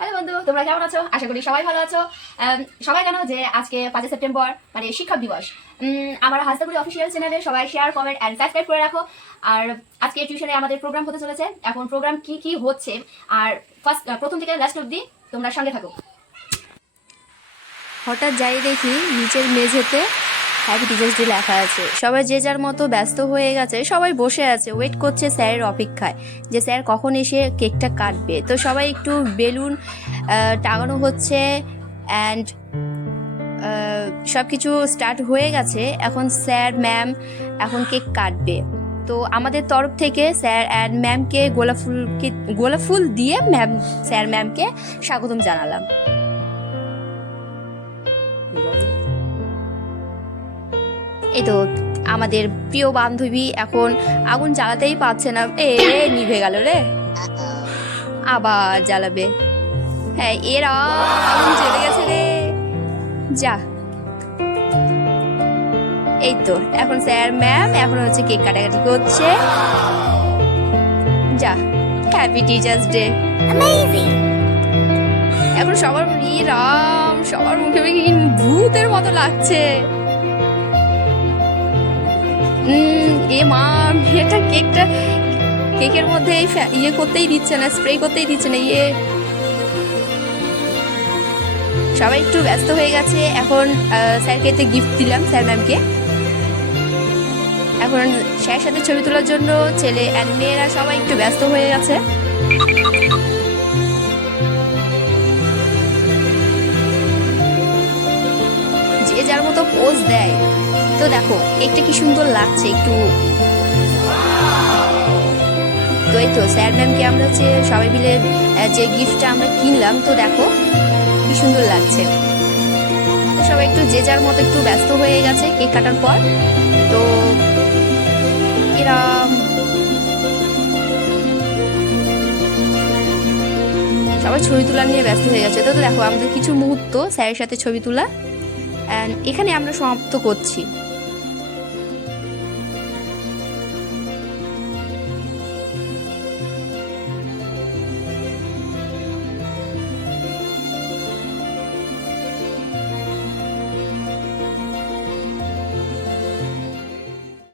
Hello বন্ধু, তোমরা কেমন আছো? আশা করি সবাই ভালো আছো। সবাই জানো যে আজকে 5 সেপ্টেম্বর মানে শিক্ষক দিবস। আমার হাসদাগুড়ি অফিসিয়াল চ্যানেলে সবাই শেয়ার, কমেন্ট অ্যান্ড সাবস্ক্রাইব করে রাখো। আর আজকে টিউশনে আমাদের প্রোগ্রাম হতে চলেছে। এখন প্রোগ্রাম কি কি হচ্ছে আর প্রথম থেকে লাস্ট অবধি তোমরা সঙ্গে থাকো। হঠাৎ যাই দেখি নিচের মেঝেতে হ্যাপি টিচার্স ডে লেখা আছে। সবাই যে যার মতো ব্যস্ত হয়ে গেছে, সবাই বসে আছে, ওয়েট করছে স্যারের অপেক্ষায় যে স্যার কখন এসে কেকটা কাটবে। তো সবাই একটু বেলুন টাঙানো হচ্ছে অ্যান্ড সব কিছু স্টার্ট হয়ে গেছে। এখন স্যার ম্যাম এখন কেক কাটবে। তো আমাদের তরফ থেকে স্যার অ্যান্ড ম্যামকে গোলাপ ফুল দিয়ে স্যার ম্যামকে স্বাগতম জানালাম। এই তো আমাদের প্রিয় বান্ধবী এখন আগুন জ্বালাতেই পারছে না, নিভে গেল রে, আবার জ্বালাবে। হ্যাঁ, এরা আগুন জ্বলে গেছে রে, যা। এই তো এখন স্যার ম্যাম এখন হচ্ছে কেক কাটাকাটি করছে, যা। Happy teachers day. এখন সবার সবার মুখে ভূতের মতো লাগছে। এ মা, এটা কেকের মধ্যে ইয়ে করতেই দিচ্ছে না, স্প্রে করতেই দিচ্ছে না। সবাই একটু ব্যস্ত হয়ে গেছে। এখন স্যারকে এতে গিফট দিলাম, স্যার ম্যামকে। এখন স্যারের সাথে ছবি তোলার জন্য ছেলে অ্যান্ড মেয়েরা সবাই একটু ব্যস্ত হয়ে গেছে। যে যার মতো পোজ দেয়। তো দেখো কেকটা কি সুন্দর লাগছে একটু। তো এই তো স্যার ম্যামকে আমরা হচ্ছে সবাই মিলে যে গিফটটা আমরা কিনলাম, তো দেখো কি সুন্দর লাগছে। তো সবাই একটু যে যার মতো একটু ব্যস্ত হয়ে গেছে কেক কাটার পর। তো এরা সবাই ছবি তোলা নিয়ে ব্যস্ত হয়ে গেছে। তো দেখো আমাদের কিছু মুহূর্ত স্যারের সাথে ছবি তোলা, এখানে আমরা সমাপ্ত করছি।